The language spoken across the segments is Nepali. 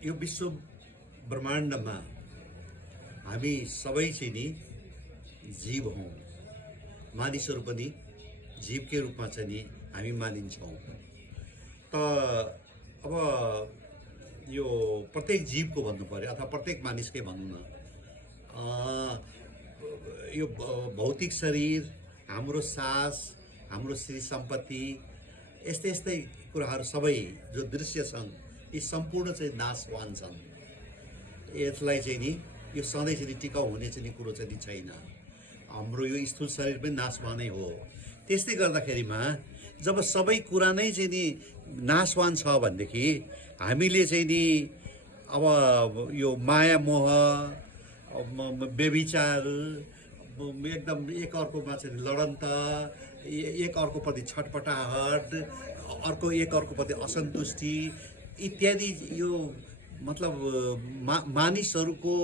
यो विश्व ब्रह्माण्डमा हामी सबै चाहिँ नि जीव हौँ। मानिसहरू पनि जीवकै रूपमा चाहिँ नि हामी मानिन्छौँ। त अब यो प्रत्येक जीवको भन्नु पर्यो अथवा प्रत्येक मानिसकै भनौँ न, यो भौतिक शरीर, हाम्रो सास, हाम्रो श्री सम्पत्ति, यस्तै यस्तै कुराहरू सबै जो दृश्य छन् यी सम्पूर्ण चाहिँ नाशवान छन्। यसलाई चाहिँ नि यो सधैँ चाहिँ टिकाउ हुने चाहिँ नि कुरो चाहिँ छैन। हाम्रो यो स्थूल शरीर पनि नाशवानै हो। त्यस्तै गर्दाखेरिमा जब सबै कुरा नै चाहिँ नि नाशवान छ भनेदेखि हामीले चाहिँ नि अब यो माया मोह, व्यभिचार, एकदम एक अर्कोमा चाहिँ लडन्त, एक अर्कोप्रति छटपटाहट, एक अर्कोप्रति असन्तुष्टि इत्यादि यो मतलब मानिसहरूको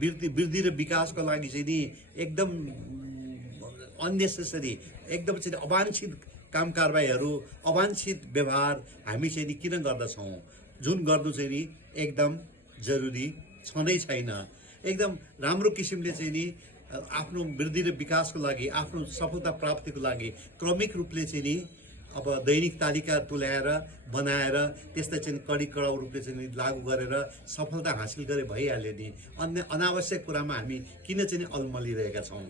वृद्धि र विकासको लागि चाहिँ नि एकदम अननेसेसरी, एकदम चाहिँ अवांछित काम कारबाहीहरू, अवांछित व्यवहार हामी चाहिँ नि किन गर्दछौँ? जुन गर्नु चाहिँ नि एकदम जरुरी छँदै छैन। एकदम राम्रो किसिमले चाहिँ नि आफ्नो वृद्धि र विकासको लागि, आफ्नो सफलता प्राप्तिको लागि क्रमिक रूपले चाहिँ नि अब दैनिक तालिका तुल्याएर बनाएर त्यसलाई चाहिँ कडी कडाउ रूपले चाहिँ लागू गरेर सफलता हासिल गरे भइहाल्यो नि। अन्य अनावश्यक कुरामा हामी किन चाहिँ अलमलिरहेका छौँ?